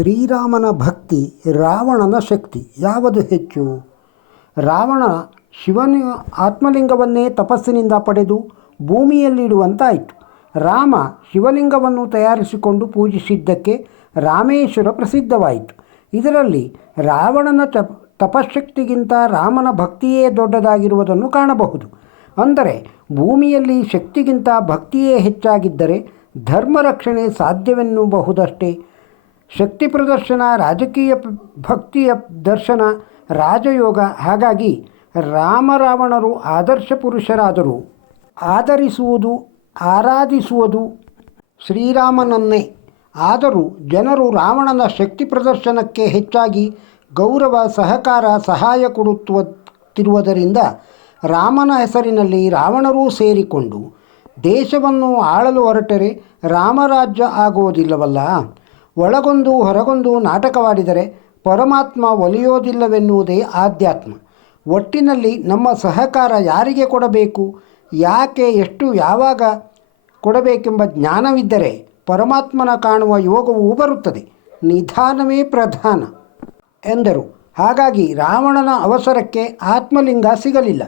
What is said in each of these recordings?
ಶ್ರೀರಾಮನ ಭಕ್ತಿ, ರಾವಣನ ಶಕ್ತಿ ಯಾವುದು ಹೆಚ್ಚು? ರಾವಣ ಶಿವನ ಆತ್ಮಲಿಂಗವನ್ನೇ ತಪಸ್ಸಿನಿಂದ ಪಡೆದು ಭೂಮಿಯಲ್ಲಿಡುವಂತಾಯಿತು. ರಾಮ ಶಿವಲಿಂಗವನ್ನು ತಯಾರಿಸಿಕೊಂಡು ಪೂಜಿಸಿದ್ದಕ್ಕೆ ರಾಮೇಶ್ವರ ಪ್ರಸಿದ್ಧವಾಯಿತು. ಇದರಲ್ಲಿ ರಾವಣನ ತ ತಪಶಕ್ತಿಗಿಂತ ರಾಮನ ಭಕ್ತಿಯೇ ದೊಡ್ಡದಾಗಿರುವುದನ್ನು ಕಾಣಬಹುದು. ಅಂದರೆ ಭೂಮಿಯಲ್ಲಿ ಶಕ್ತಿಗಿಂತ ಭಕ್ತಿಯೇ ಹೆಚ್ಚಾಗಿದ್ದರೆ ಧರ್ಮ ರಕ್ಷಣೆ ಸಾಧ್ಯವೆನ್ನಬಹುದಷ್ಟೇ. ಶಕ್ತಿ ಪ್ರದರ್ಶನ, ರಾಜಕೀಯ ಭಕ್ತಿಯ ದರ್ಶನ, ರಾಜಯೋಗ, ಹಾಗಾಗಿ ರಾಮರಾವಣರು ಆದರ್ಶ ಪುರುಷರಾದರು. ಆದರಿಸುವುದು ಆರಾಧಿಸುವುದು ಶ್ರೀರಾಮನನ್ನೇ. ಆದರೂ ಜನರು ರಾವಣನ ಶಕ್ತಿ ಪ್ರದರ್ಶನಕ್ಕೆ ಹೆಚ್ಚಾಗಿ ಗೌರವ, ಸಹಕಾರ, ಸಹಾಯ ಕೊಡುತ್ತಿರುವುದರಿಂದ ರಾಮನ ಹೆಸರಿನಲ್ಲಿ ರಾವಣರೂ ಸೇರಿಕೊಂಡು ದೇಶವನ್ನು ಆಳಲು ಹೊರಟರೆ ರಾಮರಾಜ್ಯ ಆಗುವುದಿಲ್ಲವಲ್ಲ. ಒಳಗೊಂದು ಹೊರಗೊಂದು ನಾಟಕವಾಡಿದರೆ ಪರಮಾತ್ಮ ಒಲಿಯೋದಿಲ್ಲವೆನ್ನುವುದೇ ಆಧ್ಯಾತ್ಮ. ಒಟ್ಟಿನಲ್ಲಿ ನಮ್ಮ ಸಹಕಾರ ಯಾರಿಗೆ ಕೊಡಬೇಕು? ಯಾಕೆ ಎಷ್ಟು ಯಾವಾಗ ಕೊಡಬೇಕೆಂಬ ಜ್ಞಾನವಿದ್ದರೆ ಪರಮಾತ್ಮನ ಕಾಣುವ ಯೋಗವೂ ಬರುತ್ತದೆ. ನಿಧಾನವೇ ಪ್ರಧಾನ ಎಂದರು. ಹಾಗಾಗಿ ರಾವಣನ ಅವಸರಕ್ಕೆ ಆತ್ಮಲಿಂಗ ಸಿಗಲಿಲ್ಲ.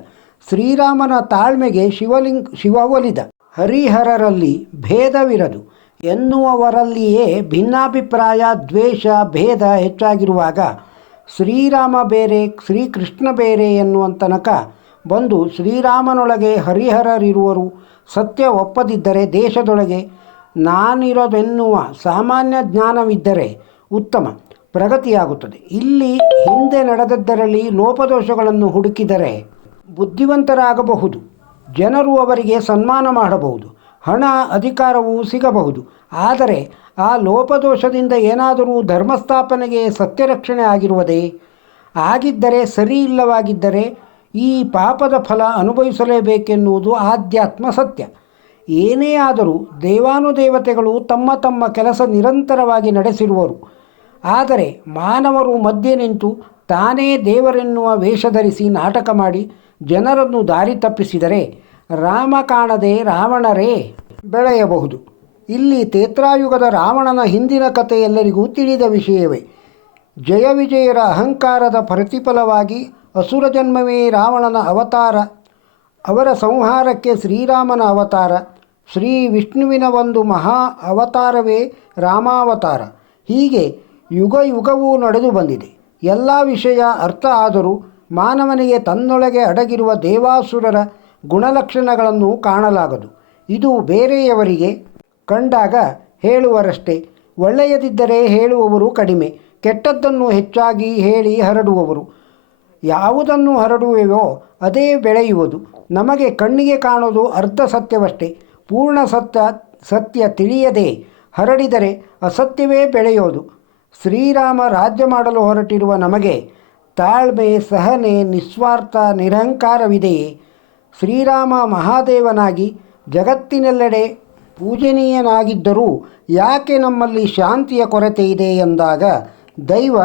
ಶ್ರೀರಾಮನ ತಾಳ್ಮೆಗೆ ಶಿವಲಿಂಗ್ ಶಿವ ಒಲಿದ. ಹರಿಹರರಲ್ಲಿ ಭೇದವಿರದು. ಎನ್ನುವವರಲ್ಲಿಯೇ ಭಿನ್ನಾಭಿಪ್ರಾಯ, ದ್ವೇಷ, ಭೇದ ಹೆಚ್ಚಾಗಿರುವಾಗ ಶ್ರೀರಾಮ ಬೇರೆ, ಶ್ರೀಕೃಷ್ಣ ಬೇರೆ ಎನ್ನುವ ತನಕ ಬಂದು ಶ್ರೀರಾಮನೊಳಗೆ ಹರಿಹರರಿರುವರು. ಸತ್ಯ ಒಪ್ಪದಿದ್ದರೆ ದೇಶದೊಳಗೆ ನಾನಿರೋದೆನ್ನುವ ಸಾಮಾನ್ಯ ಜ್ಞಾನವಿದ್ದರೆ ಉತ್ತಮ, ಪ್ರಗತಿಯಾಗುತ್ತದೆ. ಇಲ್ಲಿ ಹಿಂದೆ ನಡೆದದ್ದರಲ್ಲಿ ಲೋಪದೋಷಗಳನ್ನು ಹುಡುಕಿದರೆ ಬುದ್ಧಿವಂತರಾಗಬಹುದು. ಜನರು ಅವರಿಗೆ ಸನ್ಮಾನ ಮಾಡಬಹುದು. ಹಣ ಅಧಿಕಾರವೂ ಸಿಗಬಹುದು. ಆದರೆ ಆ ಲೋಪದೋಷದಿಂದ ಏನಾದರೂ ಧರ್ಮಸ್ಥಾಪನೆಗೆ ಸತ್ಯರಕ್ಷಣೆ ಆಗಿರುವುದೇ? ಆಗಿದ್ದರೆ ಸರಿ ಇಲ್ಲವಾಗಿದ್ದರೆ ಈ ಪಾಪದ ಫಲ ಅನುಭವಿಸಲೇಬೇಕೆನ್ನುವುದು ಆಧ್ಯಾತ್ಮ ಸತ್ಯ. ಏನೇ ಆದರೂ ದೇವಾನುದೇವತೆಗಳು ತಮ್ಮ ತಮ್ಮ ಕೆಲಸ ನಿರಂತರವಾಗಿ ನಡೆಸಿರುವರು. ಆದರೆ ಮಾನವರು ಮಧ್ಯೆ ನಿಂತು ತಾನೇ ದೇವರೆನ್ನುವ ವೇಷ ಧರಿಸಿ ನಾಟಕ ಮಾಡಿ ಜನರನ್ನು ದಾರಿ ತಪ್ಪಿಸಿದರೆ ರಾಮ ಕಾಣದೆ ರಾವಣರೇ. ಬೆಳೆಯಬಹುದು. ಇಲ್ಲಿ ತೇತ್ರಾಯುಗದ ರಾವಣನ ಹಿಂದಿನ ಕಥೆ ಎಲ್ಲರಿಗೂ ತಿಳಿದ ವಿಷಯವೇ. ಜಯ ವಿಜಯರ ಅಹಂಕಾರದ ಪ್ರತಿಫಲವಾಗಿ ಅಸುರ ಜನ್ಮವೇ ರಾವಣನ ಅವತಾರ. ಅವರ ಸಂಹಾರಕ್ಕೆ ಶ್ರೀರಾಮನ ಅವತಾರ. ಶ್ರೀ ವಿಷ್ಣುವಿನ ಒಂದು ಮಹಾ ಅವತಾರವೇ ರಾಮಾವತಾರ. ಹೀಗೆ ಯುಗ ಯುಗವೂ ನಡೆದು ಬಂದಿದೆ. ಎಲ್ಲ ವಿಷಯ ಅರ್ಥ ಆದರೂ ಮಾನವನಿಗೆ ತನ್ನೊಳಗೆ ಅಡಗಿರುವ ದೇವಾಸುರರ ಗುಣಲಕ್ಷಣಗಳನ್ನು ಕಾಣಲಾಗದು. ಇದು ಬೇರೆಯವರಿಗೆ ಕಂಡಾಗ ಹೇಳುವರಷ್ಟೇ. ಒಳ್ಳೆಯದಿದ್ದರೆ ಹೇಳುವವರು ಕಡಿಮೆ. ಕೆಟ್ಟದ್ದನ್ನು ಹೆಚ್ಚಾಗಿ ಹೇಳಿ ಹರಡುವವರು. ಯಾವುದನ್ನು ಹರಡುವೆವೋ ಅದೇ ಬೆಳೆಯುವುದು. ನಮಗೆ ಕಣ್ಣಿಗೆ ಕಾಣೋದು ಅರ್ಧ ಸತ್ಯವಷ್ಟೇ. ಪೂರ್ಣ ಸತ್ಯ ಸತ್ಯ ತಿಳಿಯದೆ ಹರಡಿದರೆ ಅಸತ್ಯವೇ ಬೆಳೆಯೋದು. ಶ್ರೀರಾಮ ರಾಜ್ಯ ಮಾಡಲು ಹೊರಟಿರುವ ನಮಗೆ ತಾಳ್ಮೆ, ಸಹನೆ, ನಿಸ್ವಾರ್ಥ, ನಿರಹಂಕಾರವಿದೆಯೇ. ಶ್ರೀರಾಮ ಮಹಾದೇವನಾಗಿ ಜಗತ್ತಿನೆಲ್ಲೆಡೆ ಪೂಜನೀಯನಾಗಿದ್ದರೂ ಯಾಕೆ ನಮ್ಮಲ್ಲಿ ಶಾಂತಿಯ ಕೊರತೆ ಇದೆ ಎಂದಾಗ ದೈವ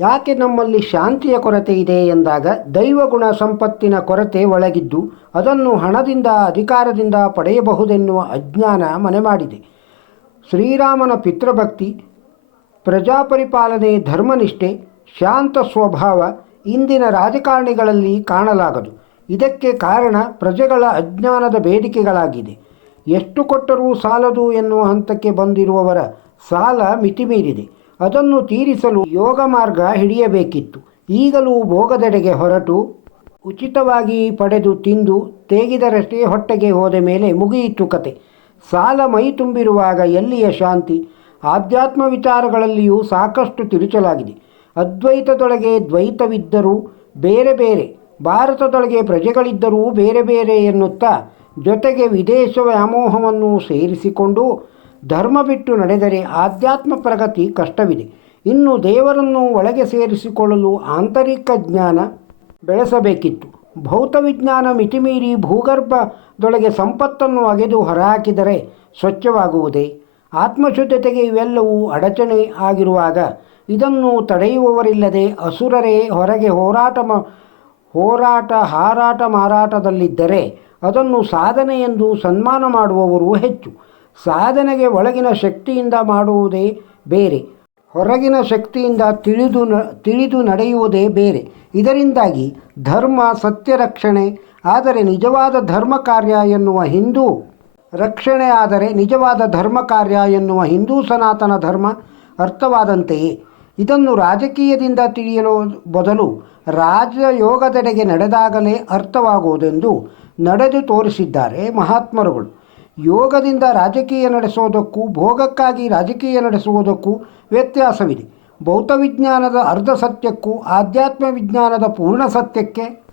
ಯಾಕೆ ನಮ್ಮಲ್ಲಿ ಶಾಂತಿಯ ಕೊರತೆ ಇದೆ ಎಂದಾಗ ದೈವಗುಣ ಸಂಪತ್ತಿನ ಕೊರತೆ ಒಳಗಿದ್ದು ಅದನ್ನು ಹಣದಿಂದ, ಅಧಿಕಾರದಿಂದ ಪಡೆಯಬಹುದೆನ್ನುವ ಅಜ್ಞಾನ ಮನೆ ಮಾಡಿದೆ. ಶ್ರೀರಾಮನ ಪಿತೃಭಕ್ತಿ, ಪ್ರಜಾಪರಿಪಾಲನೆ, ಧರ್ಮನಿಷ್ಠೆ, ಶಾಂತ ಸ್ವಭಾವ ಇಂದಿನ ರಾಜಕಾರಣಿಗಳಲ್ಲಿ ಕಾಣಲಾಗದು. ಇದಕ್ಕೆ ಕಾರಣ ಪ್ರಜೆಗಳ ಅಜ್ಞಾನದ ಬೇಡಿಕೆಗಳಾಗಿದೆ. ಎಷ್ಟು ಕೊಟ್ಟರೂ ಸಾಲದು ಎನ್ನುವ ಹಂತಕ್ಕೆ ಬಂದಿರುವವರ ಸಾಲ ಮಿತಿಮೀರಿದೆ. ಅದನ್ನು ತೀರಿಸಲು ಯೋಗ ಮಾರ್ಗ ಹಿಡಿಯಬೇಕಿತ್ತು. ಈಗಲೂ ಭೋಗದೆಡೆಗೆ ಹೊರಟು ಉಚಿತವಾಗಿ ಪಡೆದು ತಿಂದು ತೇಗಿದರಷ್ಟೇ ಹೊಟ್ಟೆಗೆ ಹೋದ ಮೇಲೆ ಮುಗಿಯಿತು ಕತೆ. ಸಾಲ ಮೈ ತುಂಬಿರುವಾಗ ಎಲ್ಲಿಯ ಶಾಂತಿ? ಆಧ್ಯಾತ್ಮ ವಿಚಾರಗಳಲ್ಲಿಯೂ ಸಾಕಷ್ಟು ತಿರುಚಲಾಗಿದೆ. ಅದ್ವೈತದೊಳಗೆ ದ್ವೈತವಿದ್ದರೂ ಬೇರೆ ಬೇರೆ. ಭಾರತದೊಳಗೆ ಪ್ರಜೆಗಳಿದ್ದರೂ ಬೇರೆ ಬೇರೆ ಎನ್ನುತ್ತಾ ಜೊತೆಗೆ ವಿದೇಶ ವ್ಯಾಮೋಹವನ್ನು ಸೇರಿಸಿಕೊಂಡು ಧರ್ಮ ಬಿಟ್ಟು ನಡೆದರೆ ಆಧ್ಯಾತ್ಮ ಪ್ರಗತಿ ಕಷ್ಟವಿದೆ. ಇನ್ನು ದೇವರನ್ನು ಒಳಗೆ ಸೇರಿಸಿಕೊಳ್ಳಲು ಆಂತರಿಕ ಜ್ಞಾನ ಬೆಳೆಸಬೇಕಿತ್ತು. ಭೌತವಿಜ್ಞಾನ ಮಿತಿಮೀರಿ ಭೂಗರ್ಭದೊಳಗೆ ಸಂಪತ್ತನ್ನು ಅಗೆದು ಹೊರಹಾಕಿದರೆ ಸ್ವಚ್ಛವಾಗುವುದೇ? ಆತ್ಮಶುದ್ಧತೆಗೆ ಇವೆಲ್ಲವೂ ಅಡಚಣೆ ಆಗಿರುವಾಗ ಇದನ್ನು ತಡೆಯುವವರಿಲ್ಲದೆ ಅಸುರರೇ ಹೊರಗೆ ಹೋರಾಟ ಹೋರಾಟ, ಹಾರಾಟ, ಮಾರಾಟದಲ್ಲಿದ್ದರೆ ಅದನ್ನು ಸಾಧನೆ ಎಂದು ಸನ್ಮಾನ ಮಾಡುವವರು ಹೆಚ್ಚು. ಸಾಧನೆಗೆ ಒಳಗಿನ ಶಕ್ತಿಯಿಂದ ಮಾಡುವುದೇ ಬೇರೆ. ಹೊರಗಿನ ಶಕ್ತಿಯಿಂದ ತಿಳಿದು ನ, ತಿಳಿದು ನಡೆಯುವುದೇ ಬೇರೆ. ಇದರಿಂದಾಗಿ ಧರ್ಮ ಸತ್ಯ ರಕ್ಷಣೆ, ಆದರೆ ನಿಜವಾದ ಧರ್ಮ ಕಾರ್ಯ ಎನ್ನುವ ಹಿಂದೂ ರಕ್ಷಣೆ, ಆದರೆ ನಿಜವಾದ ಧರ್ಮ ಕಾರ್ಯ ಎನ್ನುವ ಹಿಂದೂ ಸನಾತನ ಧರ್ಮ ಅರ್ಥವಾದಂತೆಯೇ. ಇದನ್ನು ರಾಜಕೀಯದಿಂದ ತಿಳಿಯಲು ಬದಲು ರಾಜಯೋಗದೆಡೆಗೆ ನಡೆದಾಗಲೇ ಅರ್ಥವಾಗುವುದೆಂದು ನಡೆದು ತೋರಿಸಿದ್ದಾರೆ ಮಹಾತ್ಮರುಗಳು. ಯೋಗದಿಂದ ರಾಜಕೀಯ ನಡೆಸುವುದಕ್ಕೂ, ಭೋಗಕ್ಕಾಗಿ ರಾಜಕೀಯ ನಡೆಸುವುದಕ್ಕೂ ವ್ಯತ್ಯಾಸವಿದೆ. ಭೌತವಿಜ್ಞಾನದ ಅರ್ಧ ಸತ್ಯಕ್ಕೂ ಆಧ್ಯಾತ್ಮ ವಿಜ್ಞಾನದ ಪೂರ್ಣ ಸತ್ಯಕ್ಕೆ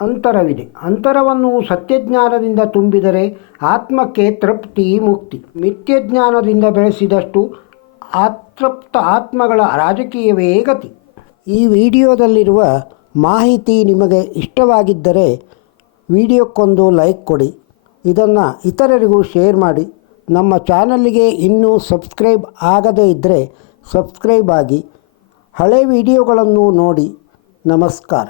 ಅಂತರವಿದೆ. ಅಂತರವನ್ನು ಸತ್ಯಜ್ಞಾನದಿಂದ ತುಂಬಿದರೆ ಆತ್ಮಕ್ಕೆ ತೃಪ್ತಿ, ಮುಕ್ತಿ. ಮಿಥ್ಯಜ್ಞಾನದಿಂದ ಬೆಳೆಸಿದಷ್ಟು ಅತೃಪ್ತ ಆತ್ಮಗಳ ರಾಜಕೀಯವೇ ಗತಿ. ಈ ವಿಡಿಯೋದಲ್ಲಿರುವ ಮಾಹಿತಿ ನಿಮಗೆ ಇಷ್ಟವಾಗಿದ್ದರೆ ವಿಡಿಯೋಕ್ಕೊಂದು ಲೈಕ್ ಕೊಡಿ. ಇದನ್ನು ಇತರರಿಗೂ ಶೇರ್ ಮಾಡಿ. ನಮ್ಮ ಚಾನಲ್ಗೆ ಇನ್ನೂ ಸಬ್ಸ್ಕ್ರೈಬ್ ಆಗದೇ ಇದ್ದರೆ ಸಬ್ಸ್ಕ್ರೈಬ್ ಆಗಿ. ಹಳೆ ವಿಡಿಯೋಗಳನ್ನು ನೋಡಿ. ನಮಸ್ಕಾರ.